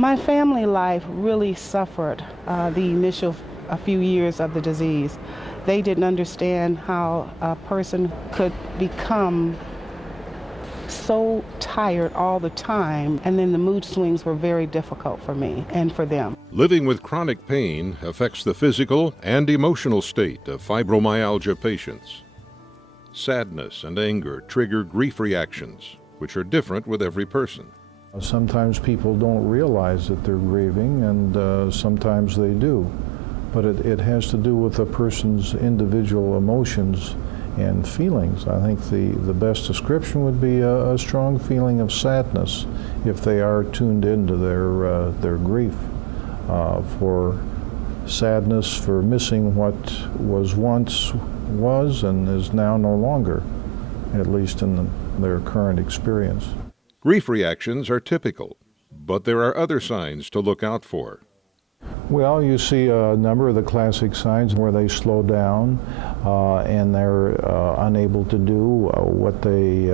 My family life really suffered the initial a few years of the disease. They didn't understand how a person could become so tired all the time, and then the mood swings were very difficult for me and for them. Living with chronic pain affects the physical and emotional state of fibromyalgia patients. Sadness and anger trigger grief reactions, which are different with every person. Sometimes people don't realize that they're grieving, and sometimes they do. But it has to do with a person's individual emotions and feelings. I think the best description would be a strong feeling of sadness if they are tuned into their grief. For sadness for missing what was once and is now no longer, at least in their current experience. Grief reactions are typical, but there are other signs to look out for. Well, you see a number of the classic signs where they slow down and they're unable to do what they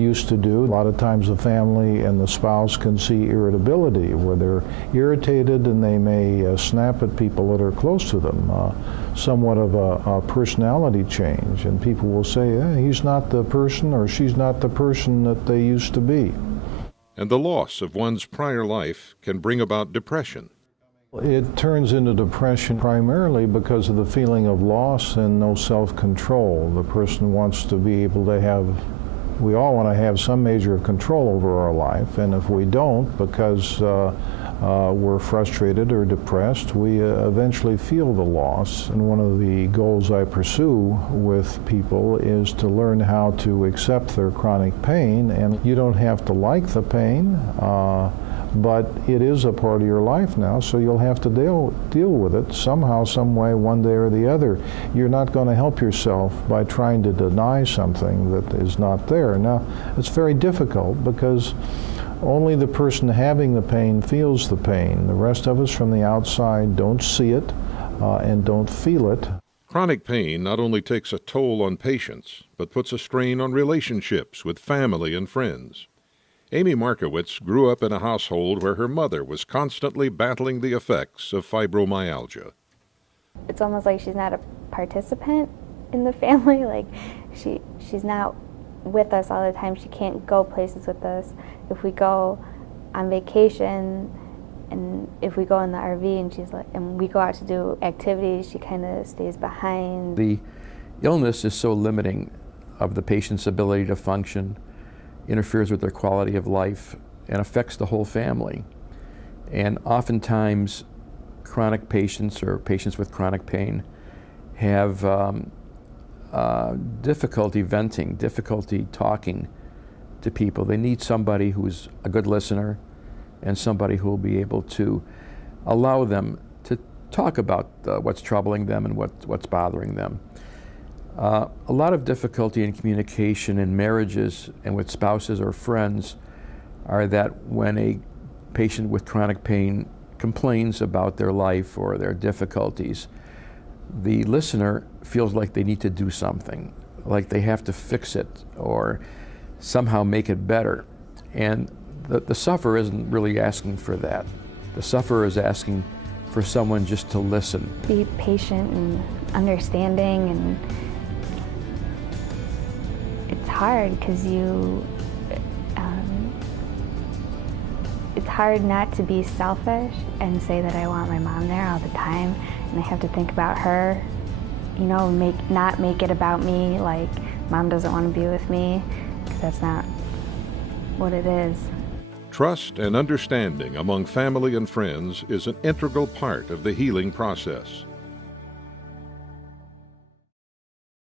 used to do. A lot of times the family and the spouse can see irritability, where they're irritated and they may snap at people that are close to them. Somewhat of a personality change, and people will say, he's not the person or she's not the person that they used to be. And the loss of one's prior life can bring about depression. It turns into depression primarily because of the feeling of loss and no self-control. The person wants to be able to have, we all want to have some measure of control over our life, and if we don't, because we're frustrated or depressed, we eventually feel the loss. And one of the goals I pursue with people is to learn how to accept their chronic pain, and you don't have to like the pain, but it is a part of your life now, so you'll have to deal with it somehow, some way, one day or the other. You're not going to help yourself by trying to deny something that is not there. Now, it's very difficult because only the person having the pain feels the pain. The rest of us from the outside don't see it and don't feel it. Chronic pain not only takes a toll on patients, but puts a strain on relationships with family and friends. Amy Markowitz grew up in a household where her mother was constantly battling the effects of fibromyalgia. It's almost like she's not a participant in the family. Like she's not with us all the time. She can't go places with us. If we go on vacation and if we go in the RV and we go out to do activities, she kind of stays behind. The illness is so limiting of the patient's ability to function, interferes with their quality of life, and affects the whole family. And oftentimes, chronic patients or patients with chronic pain have difficulty venting, difficulty talking to people. They need somebody who's a good listener and somebody who will be able to allow them to talk about what's troubling them and what's bothering them. A lot of difficulty in communication in marriages and with spouses or friends are that when a patient with chronic pain complains about their life or their difficulties, the listener feels like they need to do something, like they have to fix it or somehow make it better. And the sufferer isn't really asking for that. The sufferer is asking for someone just to listen. Be patient and understanding, and it's hard because it's hard not to be selfish and say that I want my mom there all the time, and I have to think about her, you know, not make it about me, like mom doesn't want to be with me, because that's not what it is. Trust and understanding among family and friends is an integral part of the healing process.